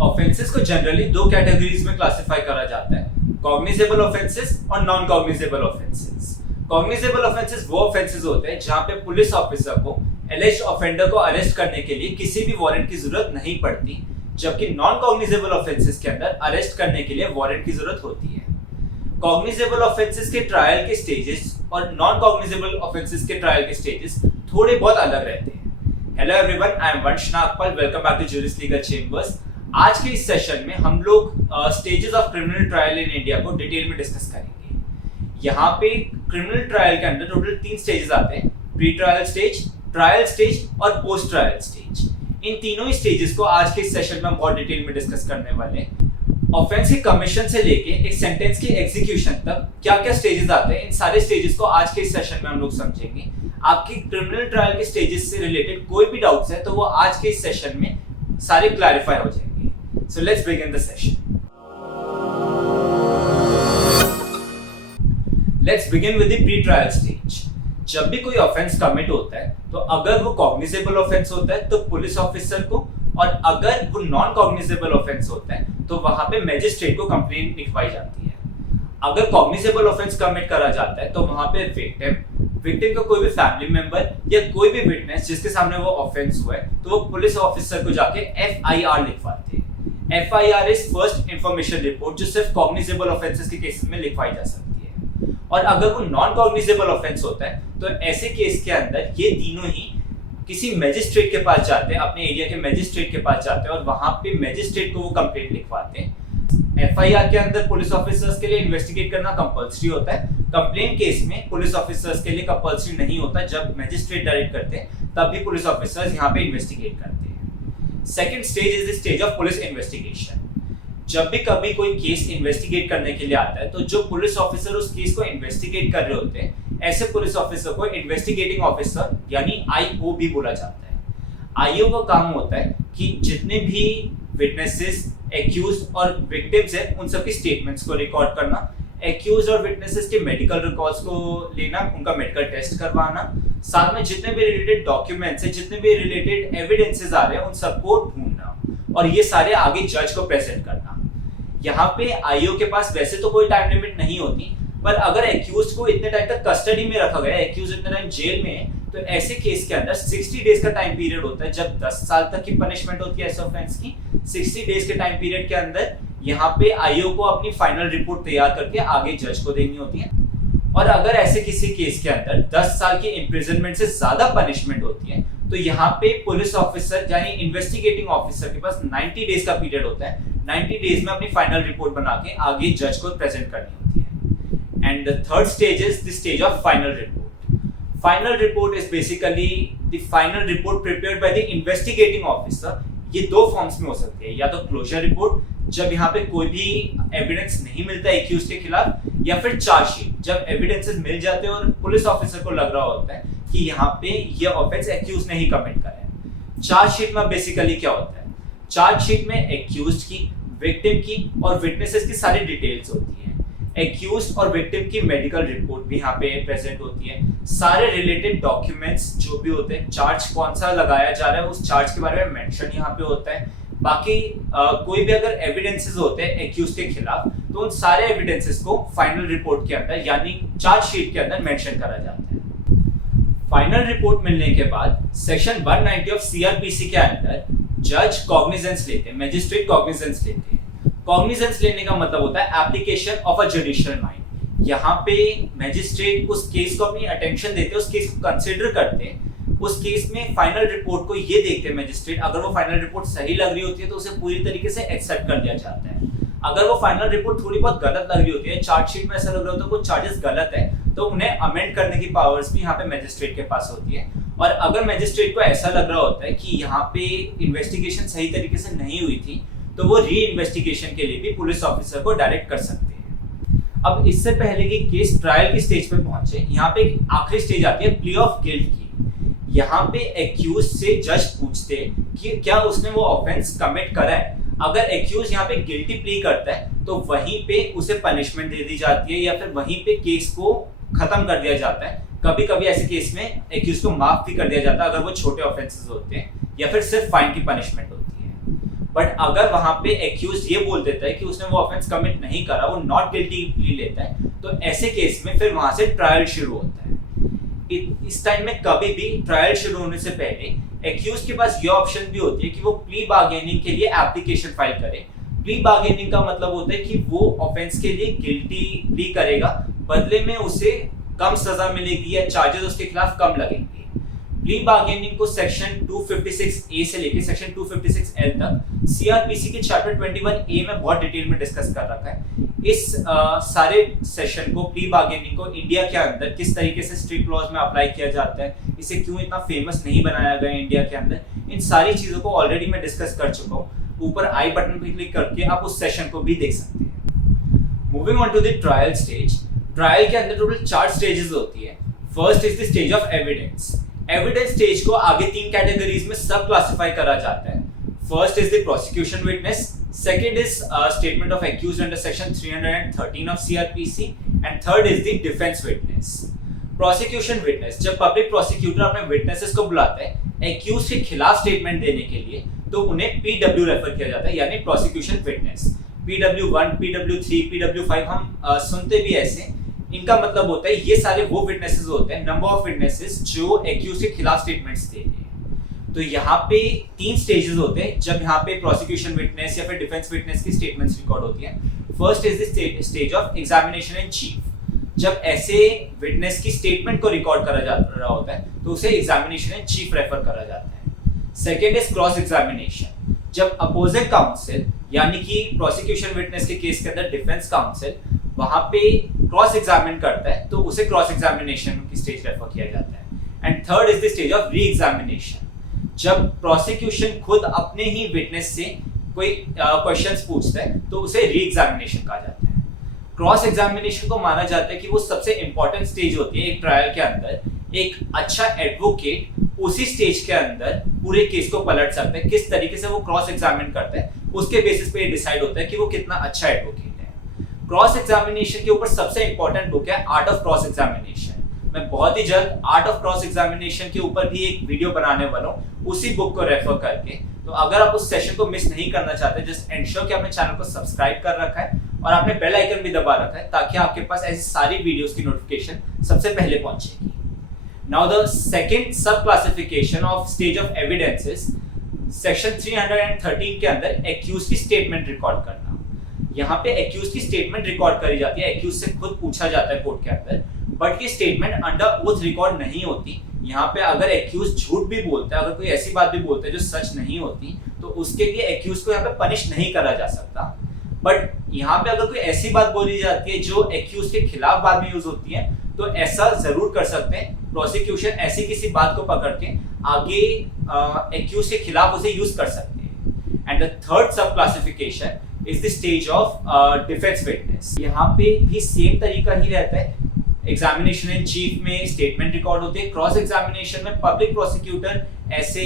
Offences को generally दो categories में क्लासिफाई करा जाता है, कॉग्निजेबल ऑफेंसेस और non cognizable offences. Cognizable offences वो ऑफेंसेस होते हैं जहां पे पुलिस ऑफिसर को एलिज्ड ऑफेंडर को अरेस्ट करने के लिए किसी भी वारंट की जरूरत नहीं पड़ती, जबकि नॉन कॉग्निजेबल ऑफेंसेस के अंदर अरेस्ट करने के लिए वारंट की जरूरत होती है। कॉग्निजेबल ऑफेंसेस के ट्रायल के स्टेजेस और नॉन कॉग्निजेबल ऑफेंसेस के ट्रायल के स्टेजेस थोड़े बहुत अलग रहते हैं। Hello everyone, I am Vansh Nagpal, welcome back to juris legal chambers. आज के इस सेशन में हम लोग stages of criminal trial in India को डिटेल में डिस्कस करेंगे। यहाँ पे क्रिमिनल ट्रायल के अंदर टोटल 3 स्टेजेस आते हैं, pre trial stage, trial stage और पोस्ट ट्रायल स्टेज। इन तीनों ही स्टेजेस को आज के इस सेशन में हम बहुत डिटेल में डिस्कस करने वाले हैं। ऑफेंस के कमीशन से लेके एक सेंटेंस की एग्जीक्यूशन तक क्या क्या स्टेजेस आते हैं, इन सारे स्टेजेस को आज के इस सेशन में हम लोग समझेंगे। आपकी क्रिमिनल ट्रायल के स्टेजेस से रिलेटेड कोई भी डाउट्स है तो वो आज के इस सेशन में सारे क्लैरिफाई हो जाएंगे। So let's begin the session. Let's begin with the pre trial stage. जब भी कोई ऑफेंस कमिट होता है तो अगर वो कॉग्निजेबल ऑफेंस होता है तो पुलिस ऑफिसर को, और अगर वो नॉन कॉग्निजेबल ऑफेंस होता है तो वहां पे मैजिस्ट्रेट को कंप्लेंट लिखवाई जाती है। अगर कॉग्निजेबल ऑफेंस कमिट करा जाता है तो वहां पे विक्टिम का कोई भी फैमिली मेंबर या कोई भी विटनेस जिसके सामने वो ऑफेंस हुआ है तो वो पुलिस ऑफिसर को जाके FIR लिखवाते हैं। FIR is first information report, जो सिर्फ कॉग्निजेबल ऑफेंसेस के केसेस में लिखवाई जा सकती है। और अगर वो नॉन कॉग्निजेबल ऑफेंस होता है तो ऐसे केस के अंदर ये तीनों ही किसी मैजिस्ट्रेट के पास जाते हैं, अपने एरिया के मैजिस्ट्रेट के पास जाते हैं और वहां पे मैजिस्ट्रेट को वो कंप्लेंट लिखवाते हैं। FIR के अंदर पुलिस ऑफिसर्स के लिए इन्वेस्टिगेट करना कंपल्सरी होता है। कंप्लेंट केस में पुलिस ऑफिसर्स के लिए कंपल्सरी नहीं होता, जब मैजिस्ट्रेट डायरेक्ट करते हैं तब भी पुलिस ऑफिसर्स यहाँ पे इन्वेस्टिगेट करते हैं। Second stage is the stage of police investigation. जब भी कभी कोई केस इन्वेस्टिगेट करने के लिए आता है तो जो पुलिस ऑफिसर उस केस को इन्वेस्टिगेट कर रहे होते हैं, ऐसे पुलिस ऑफिसर को इन्वेस्टिगेटिंग ऑफिसर यानी IO भी बोला जाता है। IO का काम होता है कि जितने भी विटनेसेस, एक्यूज्ड और विक्टिम्स हैं उन सबकी स्टेटमेंट्स को रिकॉर्ड करना, एक्यूज्ड और विटनेसेस के मेडिकल रिकॉर्ड्स को लेना, उनका मेडिकल टेस्ट करवाना, साथ में जितने भी रिलेटेड डॉक्यूमेंट्स हैं, जितने भी रिलेटेड एविडेंसेस आ रहे हैं उन सबको ढूंढना और ये सारे आगे जज को प्रेजेंट करना। यहाँ पे IO के पास वैसे तो कोई टाइम लिमिट नहीं होती, पर अगर एक्यूज्ड को इतने टाइम तक कस्टडी में रखा गया, एक्यूज्ड इतने टाइम जेल में है, तो ऐसे केस के अंदर 60 डेज का टाइम पीरियड होता है। जब 10 साल तक की पनिशमेंट होती है ऐसे ऑफेंस की, 60 डेज के टाइम पीरियड के अंदर यहाँ पे IO को अपनी फाइनल रिपोर्ट तैयार करके आगे जज को देनी होती है। और अगर ऐसे किसी केस के अंदर 10 साल की इम्प्रिजनमेंट से ज्यादा पनिशमेंट होती है तो यहाँ पे पुलिस ऑफिसर यानी इन्वेस्टिगेटिंग ऑफिसर के पास 90 डेज का पीरियड होता है। 90 डेज में अपनी फाइनल रिपोर्ट बना के आगे जज को प्रेजेंट करनी होती है। And the third stage is the stage of final report. Final report is basically the final report prepared by the investigating officer. ये 2 फॉर्म्स में हो सकती है, या तो क्लोजर रिपोर्ट जब यहाँ पे कोई भी एविडेंस नहीं मिलता एक्यूज के खिलाफ, या फिर चार्जशीट जब एविडेंसेस मिल जाते हैं और पुलिस ऑफिसर को लग रहा होता है कि यहाँ पे ये ऑफेंस एक्यूज ने ही कमिट करा है। चार्जशीट में बेसिकली क्या होता है, चार्जशीट में एक्यूज्ड की, विक्टिम की और विटनेसेस की सारी डिटेल्स होती है। एक्यूज्ड और विक्टिम की मेडिकल रिपोर्ट भी यहाँ पे प्रेजेंट होती है। सारे रिलेटेड डॉक्यूमेंट्स जो भी होते हैं, चार्ज कौन सा लगाया जा रहा है उस चार्ज के बारे में मेंशन यहाँ पे होता है। बाकी कोई भी अगर एविडेंसेस होते हैं एक्यूज के खिलाफ तो उन सारे एविडेंसेस को फाइनल रिपोर्ट के अंदर यानी चार्जशीट के अंदर मेंशन करा जाता है। फाइनल रिपोर्ट मिलने के बाद सेक्शन 190 ऑफ CRPC के अंदर जज कॉग्निजेंस लेते हैं, मैजिस्ट्रेट कॉग्निजेंस लेते हैं। कॉग्निजेंस लेने का मतलब होता है application of a judicial mind. यहाँ पे मैजिस्ट्रेट उस केस को अपनी अटेंशन देते हैं, उस केस को कंसिडर करते हैं। उस केस में फाइनल रिपोर्ट को ये देखते हैं मैजिस्ट्रेट, अगर वो फाइनल रिपोर्ट सही लग रही होती है तो उसे पूरी तरीके से एक्सेप्ट कर दिया जाता है। अगर वो फाइनल रिपोर्ट थोड़ी बहुत गलत लग रही होती है, चार्जशीट में ऐसा लग रहा होता है कुछ चार्जेस गलत है, तो उन्हें अमेंड करने की पावर्स भी यहाँ पे मैजिस्ट्रेट के पास होती है। और अगर मैजिस्ट्रेट को ऐसा लग रहा होता है कि यहाँ पे इन्वेस्टिगेशन सही तरीके से नहीं हुई थी तो वो री इन्वेस्टिगेशन के लिए भी पुलिस ऑफिसर को डायरेक्ट कर सकते हैं। अब इससे पहले कि केस ट्रायल की स्टेज पे पहुंचे, यहाँ पे एक आखिरी स्टेज आती है प्ली ऑफ गिल्ट की। यहाँ पे एक्यूज से जज पूछते कि क्या उसने वो ऑफेंस कमिट करा है। अगर एक्यूज यहाँ पे गिल्टी प्ली करता है तो वहीं पे उसे पनिशमेंट दे दी जाती है या फिर वहीं पे केस को खत्म कर दिया जाता है। कभी कभी ऐसे केस में एक्यूज को माफ भी कर दिया जाता है अगर वो छोटे ऑफेंसेस होते हैं या फिर सिर्फ फाइन की पनिशमेंट होती है। बट अगर वहां पे एक्यूज ये बोल देता है कि उसने वो ऑफेंस कमिट नहीं करा, वो नॉट गिल्टी प्ली लेता है, तो ऐसे केस में फिर वहां से ट्रायल शुरू होता है। इस टाइम में कभी भी ट्रायल शुरू होने से पहले एक्यूज के पास ये ऑप्शन भी होती है कि वो प्ली बार्गेनिंग के लिए एप्लीकेशन फाइल करे। प्ली बार्गेनिंग का मतलब होता है कि वो ऑफेंस के लिए गिल्टी प्ली करेगा, बदले में उसे कम सजा मिलेगी या चार्जेस उसके खिलाफ कम लगेंगे। प्ली बार्गेनिंग को सेक्शन 256A से लेकर सेक्शन 256L तक सीआरपीसी के चैप्टर 21A में बहुत डिटेल में डिस्कस कर रखा है। इस सारे सेशन को, प्ली बार्गेनिंग को इंडिया के अंदर किस तरीके से स्ट्रिक्ट लॉज में अप्लाई किया जाता है, इसे क्यों इतना फेमस नहीं बनाया गया इंडिया के अंदर, इन सारी चीजों को ऑलरेडी मैं डिस्कस कर चुका हूँ। ऊपर आई बटन पे क्लिक करके आप उस सेशन को भी देख सकते हैं। Moving on to the trial stage. Trial के अंदर टोटल 4 स्टेजेस होती है। First is the stage of evidence. Evidence stage को आगे 3 कैटेगरीज में सब क्लासिफाई करा जाता है। First is the prosecution witness, second is statement of accused under section 313 of CrPC, and third is the defence witness. Prosecution witness, जब public prosecutor अपने witnesses को बुलाता है एक्यूज के खिलाफ स्टेटमेंट देने के लिए, तो उन्हें पीडब्ल्यू रेफर किया जाता है, यानी prosecution witness. PW1, PW3, PW5 हम सुनते भी ऐसे। इनका मतलब होता है ये सारे वो विटनेसेस होते हैं, नंबर ऑफ विटनेसेस जो एक्यूज के खिलाफ स्टेटमेंट्स दे रहे हैं। तो यहाँ पे 3 स्टेजेस होते हैं जब यहाँ पे प्रोसिक्यूशन विटनेस या फिर डिफेंस विटनेस की स्टेटमेंट्स रिकॉर्ड होती हैं। First is the stage of examination in chief. जब ऐसे विटनेस की स्टेटमेंट को रिकॉर्ड करा जा रहा होता है तो उसे एग्जामिनेशन इन चीफ रेफर करा जाता है। Second is cross examination. जब अपोजिंग काउंसिल यानी कि प्रोसिक्यूशन विटनेस के केस के अंदर डिफेंस काउंसिल वहां पे क्रॉस एग्जामिन करता है तो उसे क्रॉस एग्जामिनेशन की स्टेज रेफर किया जाता है। And third is the stage of re examination. जब प्रोसिक्यूशन खुद अपने ही विटनेस से कोई क्वेश्चंस पूछता है तो उसे री एग्जामिनेशन कहा जाता है। क्रॉस एग्जामिनेशन को माना जाता है कि वो सबसे इंपॉर्टेंट स्टेज होती है एक ट्रायल के अंदर। एक अच्छा एडवोकेट उसी स्टेज के अंदर पूरे केस को पलट सकता है। किस तरीके से वो क्रॉस एग्जामिन करता है उसके बेसिस पे डिसाइड होता है कि वो कितना अच्छा एडवोकेट है। क्रॉस एग्जामिनेशन के ऊपर सबसे इंपॉर्टेंट बुक है आर्ट ऑफ क्रॉस एग्जामिनेशन। मैं बहुत ही जल्द आर्ट ऑफ क्रॉस एग्जामिनेशन के ऊपर भी एक वीडियो बनाने वाला हूँ उसी बुक को रेफर करके। तो अगर आप उस सेशन को मिस नहीं करना चाहते, जस्ट एंश्योर कि आपने चैनल को सब्सक्राइब कर रखा है और आपने बेल आइकन भी दबा रखा है ताकि आपके पास ऐसी सारी वीडियोस की नोटिफिकेशन सबसे पहले पहुंचेगी। Now the second sub classification of stage of evidence is section 313 के अंदर एक्यूज की स्टेटमेंट रिकॉर्ड करना। यहाँ पे एक्यूज की स्टेटमेंट रिकॉर्ड करी जाती है, एक्यूज से खुद पूछा जाता है कोर्ट के अंदर, बट ये स्टेटमेंट अंडर ओथ रिकॉर्ड नहीं होती। यहाँ पे अगर एक्यूज झूठ भी बोलता है, अगर कोई ऐसी बात भी बोलता है जो सच नहीं होती, तो उसके लिए एक्यूज को यहाँ पे पनिश नहीं करा जा सकता। बट यहाँ पे अगर कोई ऐसी बात बोली जाती है जो एक्यूज के खिलाफ बाद में यूज होती है, तो ऐसा जरूर कर सकते हैं। प्रोसिक्यूशन ऐसी किसी बात को पकड़ के आगे एक्यूज के खिलाफ उसे यूज कर सकते हैं। एंड द थर्ड सब classification is the stage of defence witness. यहाँ पे भी सेम तरीका ही रहता है। एग्जामिनेशन इन चीफ में स्टेटमेंट रिकॉर्ड होती है, क्रॉस एग्जामिनेशन में पब्लिक प्रोसिक्यूटर ऐसे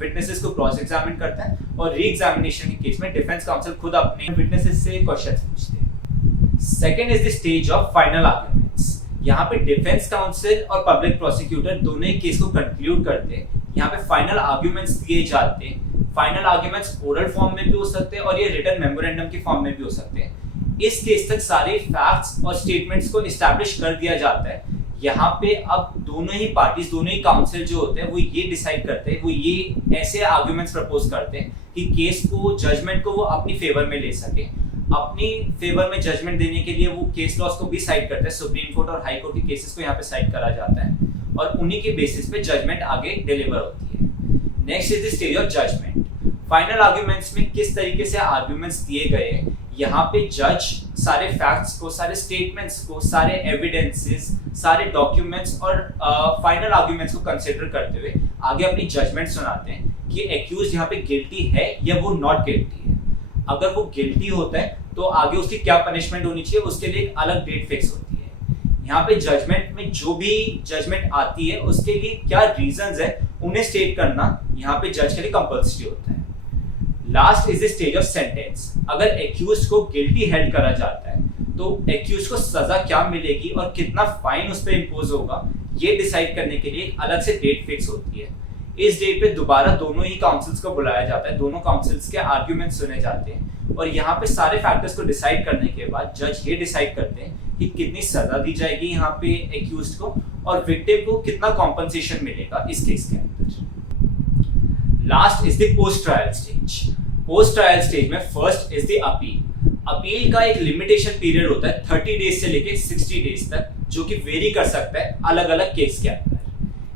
विटनेसेस को क्रॉस एग्जामिन करता है, और री एग्जामिनेशन के केस में डिफेंस काउंसिल खुद अपने विटनेसेस से क्वेश्चंस पूछते हैं। Second is the stage of final arguments. यहाँ पे डिफेंस काउंसिल और पब्लिक प्रोसिक्यूटर दोनों ही केस को कंक्लूड करते हैं। यहाँ पे फाइनल आर्गुमेंट्स दिए जाते हैं। फाइनल आर्गुमेंट्स ओरल फॉर्म में भी हो सकते हैं और ये रिटन मेमोरेंडम की फॉर्म में भी हो सकते हैं। इस केस तक सारे फैक्ट्स और स्टेटमेंट्स को एस्टैब्लिश कर दिया जाता है। यहाँ पे अब दोनों ही पार्टीज, दोनों ही काउंसिल जो होते हैं वो ये डिसाइड करते हैं, वो ये ऐसे आर्गुमेंट्स प्रपोज करते हैं कि केस को, जजमेंट को वो अपनी फेवर में ले सके। अपनी फेवर में जजमेंट देने के लिए वो केस लॉस को भी साइड करते हैं। सुप्रीम कोर्ट और हाई कोर्ट के केसेस को यहाँ पे साइड करा जाता है और उन्हीं के बेसिस पे जजमेंट आगे डिलीवर होती है। Next is the stage of judgment. Final arguments में किस तरीके से आर्गुमेंट्स दिए गए हैं, यहाँ पे जज सारे फैक्ट्स को, सारे स्टेटमेंट्स को, सारे एविडेंसेस, सारे डॉक्यूमेंट्स और फाइनल आर्गुमेंट्स को कंसीडर करते हुए आगे अपनी जजमेंट सुनाते हैं कि एक्यूज यहाँ पे गिल्टी है या वो नॉट गिल्टी है। अगर वो गिल्टी होता है तो आगे उसकी क्या पनिशमेंट होनी चाहिए, उसके लिए एक अलग डेट फिक्स होती है। यहाँ पे जजमेंट में जो भी जजमेंट आती है उसके लिए क्या रीजंस है उन्हें स्टेट करना यहाँ पे जज के लिए कंपल्सरी होता है। Last is the stage of sentence. अगर एक्यूज को गिल्टी हेल्ड करा जाता है तो एक्यूज को सजा क्या मिलेगी और कितना फाइन उस पर इम्पोज होगा, ये डिसाइड करने के लिए एक अलग से डेट फिक्स होती है। इस डेट पे दोबारा दोनों ही काउंसिल्स को बुलाया जाता है, दोनों काउंसिल्स के आर्ग्यूमेंट सुने जाते हैं और यहाँ पे सारे फैक्टर्स को डिसाइड करने के बाद जज ये डिसाइड करते हैं कि कितनी सजा दी जाएगी यहाँ पे एक्यूज्ड को और विक्टिम को कितना कॉम्पनसेशन मिलेगा इस केस के अंदर। Last is the post trial stage. Post trial stage में first is the appeal. Appeal का एक लिमिटेशन पीरियड होता है 30 डेज से लेके 60 डेज तक, जो कि वेरी कर सकता है अलग अलग केस के अंदर।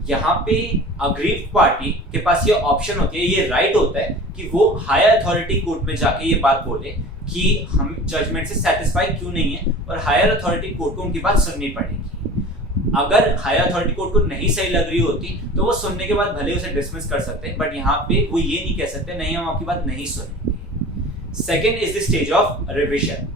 यहाँ पे अग्रीव्ड पार्टी के पास ये ऑप्शन होती है, ये राइट होता है कि वो हायर अथॉरिटी कोर्ट में जाके ये बात बोले कि हम जजमेंट से सेटिस्फाई क्यों नहीं है और हायर अथॉरिटी कोर्ट को उनकी बात सुननी पड़ेगी। अगर हायर अथॉरिटी कोर्ट को नहीं सही लग रही होती तो वो सुनने के बाद भले उसे डिसमिस कर सकते हैं, बट यहाँ पे वो ये नहीं कह सकते नहीं हम आपकी बात नहीं सुनेंगे। Second is the stage of revision.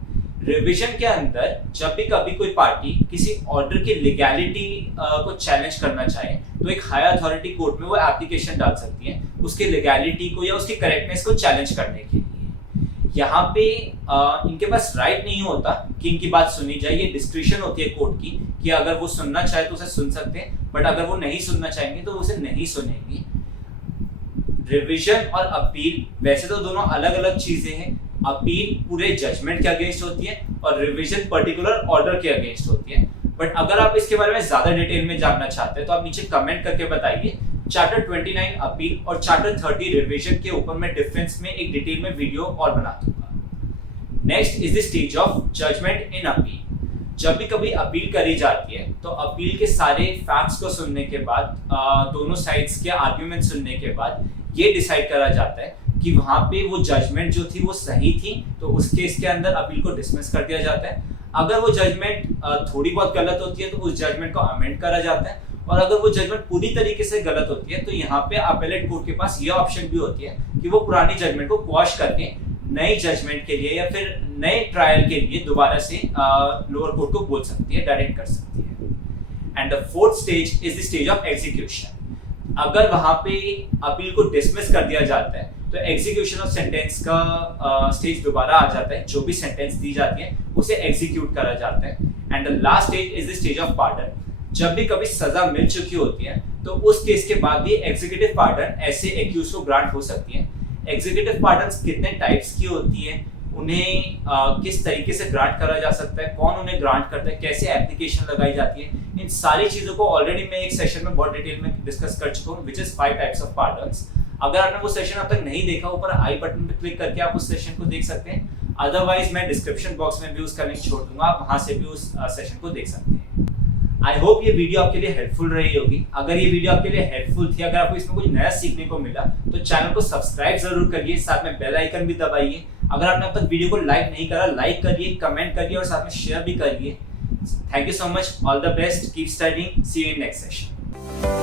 Revision के अंदर जब भी कभी कोई पार्टी किसी ऑर्डर की लीगैलिटी को चैलेंज करना चाहे तो एक हायर अथॉरिटी कोर्ट में वो एप्लीकेशन डाल सकती है उसकी लीगैलिटी को या उसकी करेक्टनेस को चैलेंज करने के लिए। यहाँ पे इनके पास राइट नहीं होता कि इनकी बात सुनी जाए, ये डिस्क्रिशन होती है कोर्ट की कि अगर वो सुनना चाहे तो उसे सुन सकते हैं, बट अगर वो नहीं सुनना चाहेंगे तो उसे नहीं सुनेंगे। रिविजन और अपील वैसे तो दोनों अलग अलग चीजें हैं। अपील पूरे जजमेंट के अगेंस्ट होती है और रिवीजन पर्टिकुलर ऑर्डर के अगेंस्ट होती है। बट अगर आप इसके बारे में ज्यादा डिटेल में जानना चाहते हैं तो आप नीचे कमेंट करके बताइए। चैप्टर 29 अपील और चैप्टर 30 रिवीजन के ऊपर मैं डिफरेंस में एक डिटेल में वीडियो और बना दूंगा। Next is the stage of judgment in appeal. जब भी कभी अपील करी जाती है तो अपील के सारे फैक्ट्स को सुनने के बाद, दोनों साइड्स के आर्ग्यूमेंट सुनने के बाद ये डिसाइड करा जाता है कि वहां पे वो जजमेंट जो थी वो सही थी, तो उस केस के अंदर अपील को डिसमिस कर दिया जाता है। अगर वो जजमेंट थोड़ी बहुत गलत होती है तो उस जजमेंट को अमेंड करा जाता है और अगर वो जजमेंट पूरी तरीके से गलत होती है तो यहाँ पे अपीलेट कोर्ट के पास ये ऑप्शन भी होती है कि वो पुरानी जजमेंट को क्वॉश करके नई जजमेंट के लिए या फिर नए ट्रायल के लिए दोबारा से लोअर कोर्ट को बोल सकती है, डायरेक्ट कर सकती है। And the fourth stage is the stage of execution. अगर वहां पे अपील को डिसमिस कर दिया जाता है तो एग्जीक्यूशन ऑफ सेंटेंस का स्टेज दोबारा आ जाता है। जो भी सेंटेंस दी जाती है उसे एग्जीक्यूट करा जाता है। And the last stage is the stage of pardon. जब भी कभी सजा मिल चुकी होती है तो उस केस के बाद भी एग्जीक्यूटिव पार्डन ऐसे एक्यूज को ग्रांट हो सकती है। एग्जीक्यूटिव पार्डन्स कितने टाइप्स की होती है, उन्हें किस तरीके से ग्रांट करा जा सकता है, कौन उन्हें ग्रांट करता है, कैसे एप्लीकेशन लगाई जाती है, इन सारी चीजों को ऑलरेडी मैं एक सेशन में बहुत डिटेल में डिस्कस कर चुका हूँ, which is 5 types of pardons. अगर आपने वो सेशन अब तक नहीं देखा, ऊपर आई बटन पे क्लिक करके आप उस सेशन को देख सकते हैं। अदरवाइज मैं डिस्क्रिप्शन बॉक्स में भी उसका लिंक छोड़ दूंगा, आप वहां से भी उस सेशन को देख सकते हैं। आई होप ये वीडियो आपके लिए हेल्पफुल रही होगी। अगर ये वीडियो आपके लिए हेल्पफुल थी, अगर आपको इसमें कुछ नया सीखने को मिला तो चैनल को सब्सक्राइब जरूर करिए, साथ में बेल आइकन भी दबाइए। अगर आपने अब तक वीडियो को लाइक नहीं करा, लाइक करिए, कमेंट करिए और साथ में शेयर भी करिए। Thank you so much, all the best, keep studying, see you in next session.